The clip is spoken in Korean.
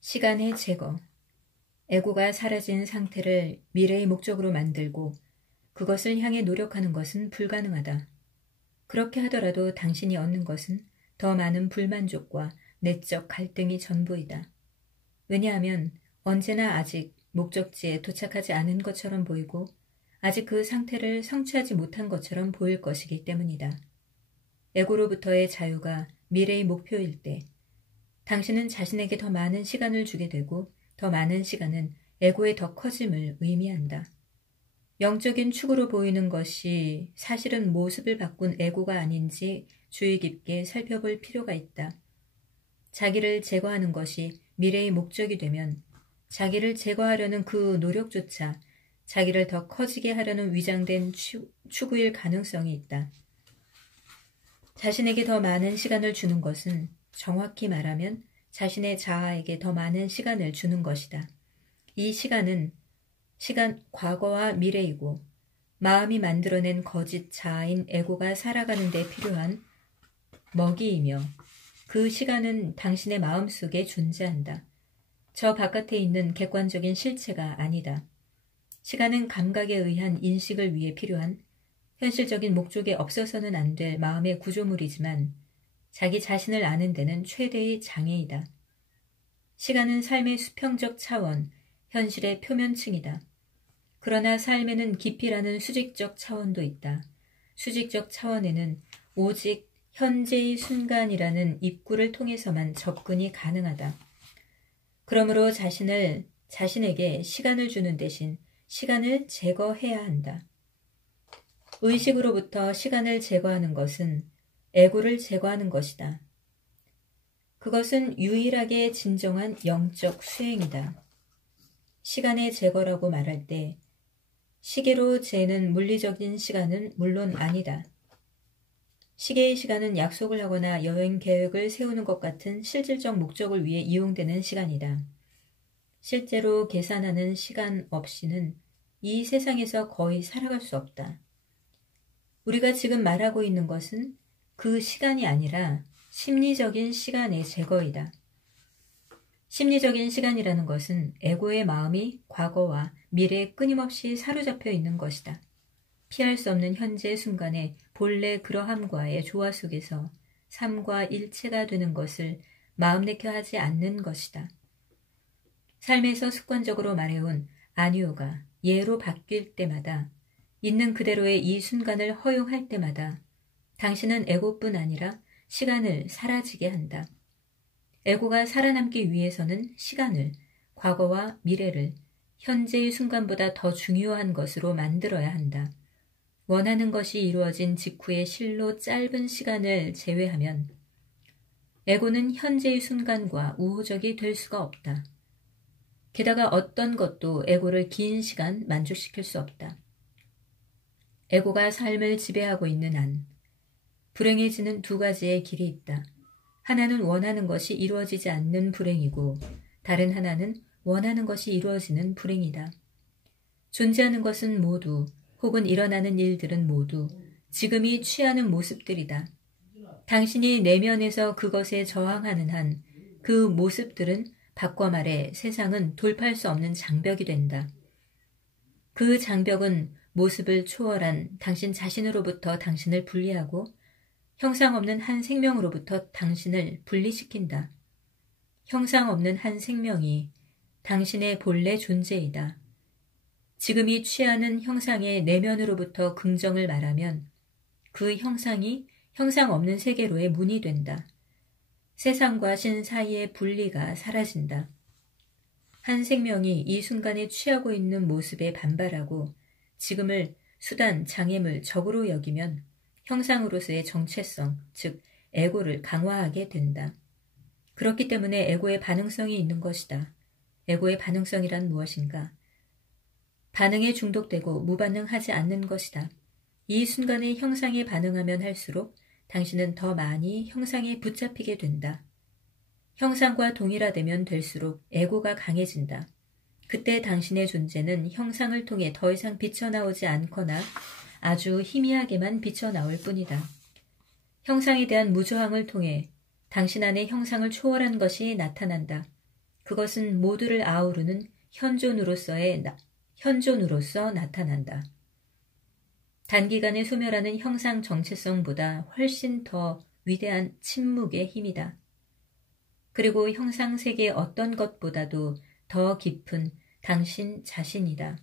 시간의 제거. 에고가 사라진 상태를 미래의 목적으로 만들고 그것을 향해 노력하는 것은 불가능하다. 그렇게 하더라도 당신이 얻는 것은 더 많은 불만족과 내적 갈등이 전부이다. 왜냐하면 언제나 아직 목적지에 도착하지 않은 것처럼 보이고 아직 그 상태를 성취하지 못한 것처럼 보일 것이기 때문이다. 에고로부터의 자유가 미래의 목표일 때 당신은 자신에게 더 많은 시간을 주게 되고 더 많은 시간은 에고의 더 커짐을 의미한다. 영적인 축으로 보이는 것이 사실은 모습을 바꾼 에고가 아닌지 주의 깊게 살펴볼 필요가 있다. 자기를 제거하는 것이 미래의 목적이 되면 자기를 제거하려는 그 노력조차 자기를 더 커지게 하려는 위장된 추구일 가능성이 있다. 자신에게 더 많은 시간을 주는 것은 정확히 말하면 자신의 자아에게 더 많은 시간을 주는 것이다. 이 시간은 과거와 미래이고 마음이 만들어낸 거짓 자아인 에고가 살아가는 데 필요한 먹이이며 그 시간은 당신의 마음속에 존재한다. 저 바깥에 있는 객관적인 실체가 아니다. 시간은 감각에 의한 인식을 위해 필요한 현실적인 목적에 없어서는 안 될 마음의 구조물이지만 자기 자신을 아는 데는 최대의 장애이다. 시간은 삶의 수평적 차원, 현실의 표면층이다. 그러나 삶에는 깊이라는 수직적 차원도 있다. 수직적 차원에는 오직 현재의 순간이라는 입구를 통해서만 접근이 가능하다. 그러므로 자신에게 시간을 주는 대신 시간을 제거해야 한다. 의식으로부터 시간을 제거하는 것은 에고를 제거하는 것이다. 그것은 유일하게 진정한 영적 수행이다. 시간의 제거라고 말할 때 시계로 재는 물리적인 시간은 물론 아니다. 시계의 시간은 약속을 하거나 여행 계획을 세우는 것 같은 실질적 목적을 위해 이용되는 시간이다. 실제로 계산하는 시간 없이는 이 세상에서 거의 살아갈 수 없다. 우리가 지금 말하고 있는 것은 그 시간이 아니라 심리적인 시간의 제거이다. 심리적인 시간이라는 것은 에고의 마음이 과거와 미래에 끊임없이 사로잡혀 있는 것이다. 피할 수 없는 현재 순간의 본래 그러함과의 조화 속에서 삶과 일체가 되는 것을 마음내켜 하지 않는 것이다. 삶에서 습관적으로 말해온 아니오가 예로 바뀔 때마다 있는 그대로의 이 순간을 허용할 때마다 당신은 에고뿐 아니라 시간을 사라지게 한다. 에고가 살아남기 위해서는 시간을, 과거와 미래를 현재의 순간보다 더 중요한 것으로 만들어야 한다. 원하는 것이 이루어진 직후의 실로 짧은 시간을 제외하면 에고는 현재의 순간과 우호적이 될 수가 없다. 게다가 어떤 것도 에고를 긴 시간 만족시킬 수 없다. 에고가 삶을 지배하고 있는 한 불행해지는 두 가지의 길이 있다. 하나는 원하는 것이 이루어지지 않는 불행이고 다른 하나는 원하는 것이 이루어지는 불행이다. 존재하는 것은 모두 혹은 일어나는 일들은 모두 지금이 취하는 모습들이다. 당신이 내면에서 그것에 저항하는 한 그 모습들은 바꿔 말해 세상은 돌파할 수 없는 장벽이 된다. 그 장벽은 모습을 초월한 당신 자신으로부터 당신을 분리하고 형상 없는 한 생명으로부터 당신을 분리시킨다. 형상 없는 한 생명이 당신의 본래 존재이다. 지금이 취하는 형상의 내면으로부터 긍정을 말하면 그 형상이 형상 없는 세계로의 문이 된다. 세상과 신 사이의 분리가 사라진다. 한 생명이 이 순간에 취하고 있는 모습에 반발하고 지금을 수단, 장애물, 적으로 여기면 형상으로서의 정체성, 즉 에고를 강화하게 된다. 그렇기 때문에 에고의 반응성이 있는 것이다. 에고의 반응성이란 무엇인가? 반응에 중독되고 무반응하지 않는 것이다. 이 순간의 형상에 반응하면 할수록 당신은 더 많이 형상에 붙잡히게 된다. 형상과 동일화되면 될수록 에고가 강해진다. 그때 당신의 존재는 형상을 통해 더 이상 비쳐나오지 않거나 아주 희미하게만 비쳐나올 뿐이다. 형상에 대한 무저항을 통해 당신 안의 형상을 초월한 것이 나타난다. 그것은 모두를 아우르는 현존으로서 나타난다. 단기간에 소멸하는 형상 정체성보다 훨씬 더 위대한 침묵의 힘이다. 그리고 형상세계 어떤 것보다도 더 깊은 당신 자신이다.